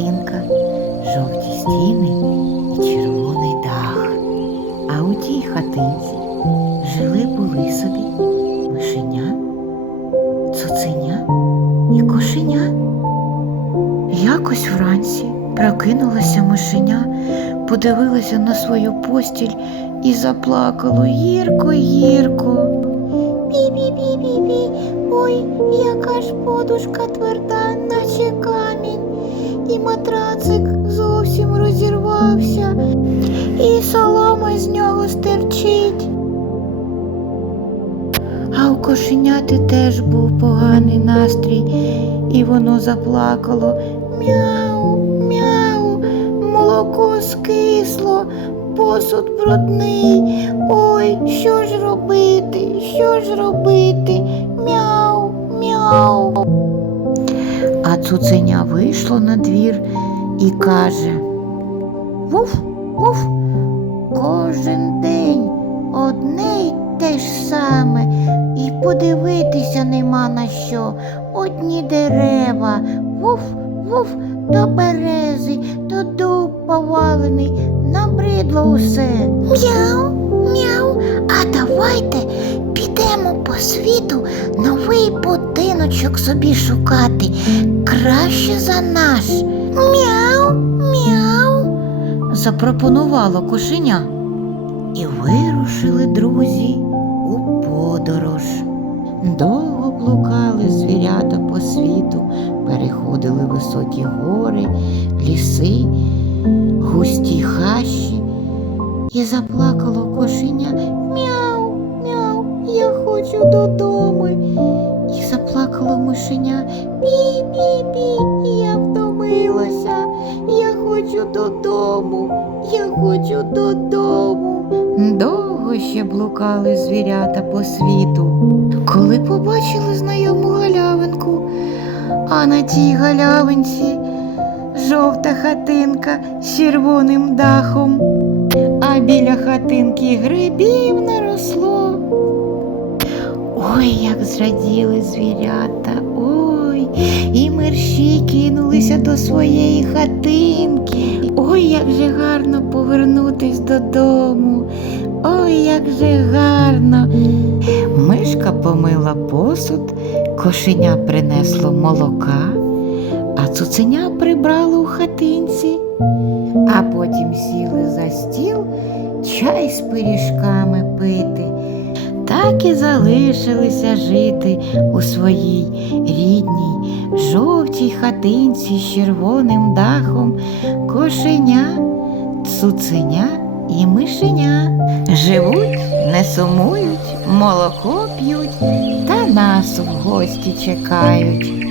хатинка, жовті стіни і червоний дах. А у тій хатинці жили були собі мишеня, цуценя і кошеня. Якось вранці прокинулася мишеня, подивилася на свою постіль і заплакало гірко, гірко. Бі-бі-бі-бі-бі, ой, яка ж подушка тверда, наче камінь і матрацик зовсім розірвався, і солома з нього стерчить. А у кошеняти теж був поганий настрій, і воно заплакало. Мяу, мяу, молоко скисло, посуд брудний. Ой, що ж робити, що ж робити? Мяу, мяу. Цуценя вийшло на двір і каже: Вуф, вуф, кожен день одне й те ж саме, і подивитися нема на що. Одні дерева, вуф, вуф, до берези, то дуб повалений, набридло усе. Мяу, мяу, а давайте підемо по світу новий будиночок собі шукати, краще за наш. Мяу, мяу. запропонувало кошеня. І вирушили друзі у подорож. Довго блукали звірята по світу, переходили високі гори, ліси, густі хащі, і заплакало кошеня. Мяу, мяу, я хочу додому. І заплакало мишеня. Бі-бі-бі, я втомилася. Я хочу додому. Я хочу додому. Довго ще блукали звірята по світу, коли побачили знайому галявинку, а на тій галявинці жовта хатинка з червоним дахом, а біля хатинки грибів наросло. Ой, як зраділи звірята, ой, і мерщі кинулися до своєї хатинки. Ой, як же гарно повернутись додому. Ой, як же гарно. Мишка помила посуд, кошеня принесло молока, а цуценя прибрало у хатинці, а потім сіли за стіл чай з пиріжками пити. Так і залишилися жити у своїй рідній жовтій хатинці з червоним дахом кошеня, цуценя і мишеня. Живуть, не сумують, молоко п'ють та нас в гості чекають.